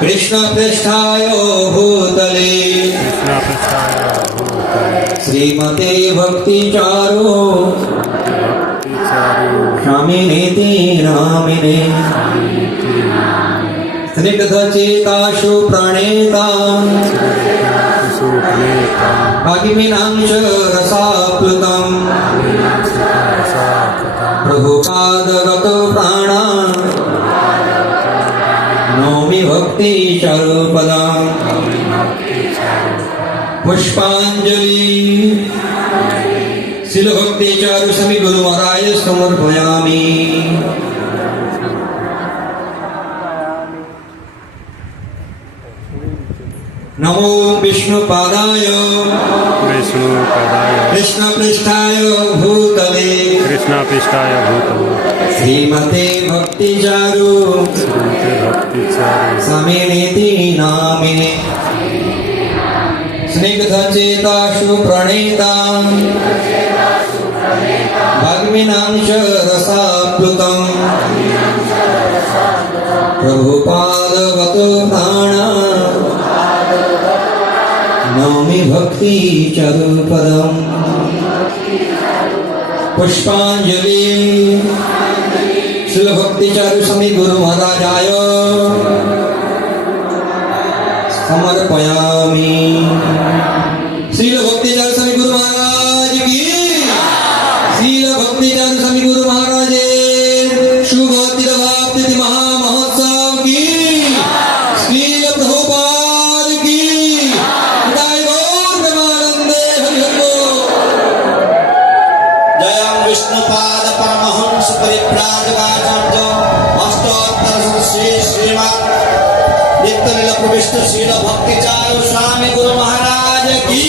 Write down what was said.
कृष्ण पृष्ठाय भूतले श्रीमते भक्तिचारो स्वामिनेति नामिने स्निग्धचेतासु प्रणेता भगिनीनां च रसाप्लुतम् प्रभुपादगतो प्राणा नौमि भक्तिचारुपदाम् पुष्पांजलि शिल भक्तिचारु समी गुरु महाराज समर्पयामि। नमो विष्णुपादाय कृष्णपृष्ठाय भूतले श्रीमते भक्तिचारु स्वामिनेति नामिने स्निग्धचेतासु प्रणेता भगिनीनां च रसाप्लुतम् प्रभुपादगतो प्राणा नौमि भक्तिचारुपदम् पुष्पांजलि शिल भक्तिचारु स्वामी गुरु महाराजाय समर्पयामि। श्रील भक्तिचारु स्वामी गुरु महाराज की श्रील भक्तिचारु स्वामी गुरु महाराज शुभ तिरुभाव महामहोत्सव की श्रील प्रभुपाद की जय गौर प्रेमानंदे हरि बोल। जय विष्णुपाद परमहंस परिव्राजकाचार्य अष्टोत्तर श्री श्रीमद् नित्यलीला प्रविष्ट श्रील भक्तिचारु स्वामी गुरु महाराज की